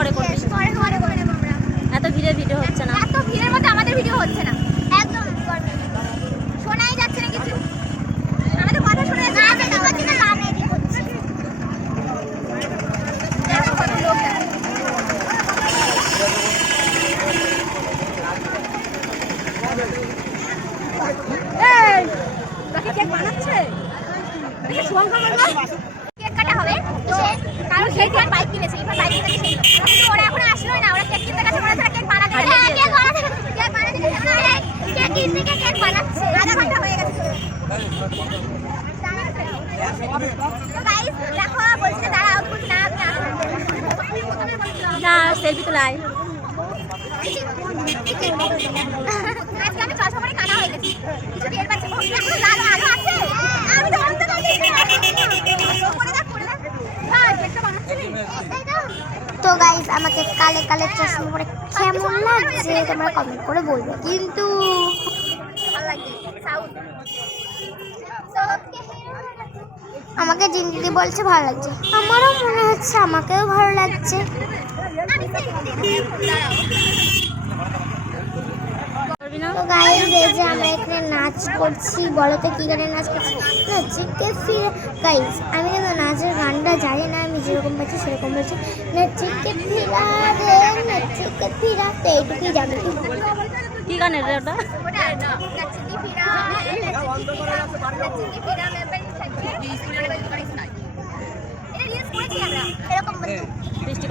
পরে করবে। পরে পরে করে আমরা। এত ভিড়ে ভিডিও হচ্ছে না। এত ভিড়ের মধ্যে আমাদের ভিডিও হচ্ছে না। একদম শোনাই যাচ্ছে না কিছু। আমাদের কথা শোনা যাচ্ছে না। কেক কাটা হবে? না সেলফি তোলাই আজকে আমি ছশো করে কানা হয়ে গেছি। কিছু টের পাচ্ছি না। লাল আলো আছে। আমি তো করে দেখ হ্যাঁ তো আমাকে কালে কালে চশমা পরে কেমন লাগছে তোমরা কমেন্ট করে বলবে। কিন্তু ভালো লাগছে সাউন্ড আমাকে জিন্দিদি বলছে ভালো লাগছে। আমারও মনে হচ্ছে আমাকেও ভালো লাগছে। না তো গাইস এই যে আমরা এখানে নাচ করছি বলো তো কি গানে নাচ করছি? নাচিকে ফির গাইস আমি কিন্তু নাচের গানটা জানি না আমি যেরকম পাচ্ছি সেরকম বলছি। নাচিকে ফিরা রে ফিরা তো এইটুকুই জানি। কি গানের ওটা? বৃষ্টি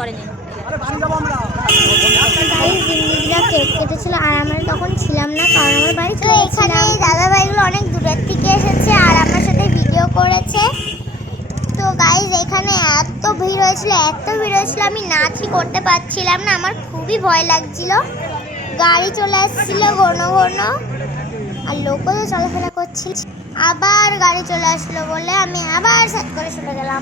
কেটেছিল আর তখন ছিলাম না কারণ আমার বাড়ি তো এখানে দাদা ভাইগুলো অনেক দূরের থেকে এসেছে আর আমার সাথে ভিডিও করেছে তো এখানে এত ভিড় হয়েছিল এত ভিড় হয়েছিল আমি নাচই করতে পারছিলাম না আমার খুবই ভয় লাগছিল গাড়ি চলে আসছিল ঘন ঘন। আর লোকও চলাফেরা করছি। আবার গাড়ি চলে আসলো বলে আমি আবার সেট করে চলে গেলাম।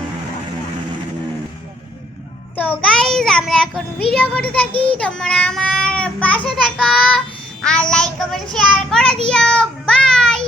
তো গাইজ আমরা এখন ভিডিও করতে থাকি। তোমরা আমার পাশে থাকো। আর লাইক কমেন্ট শেয়ার করে দিও। বাই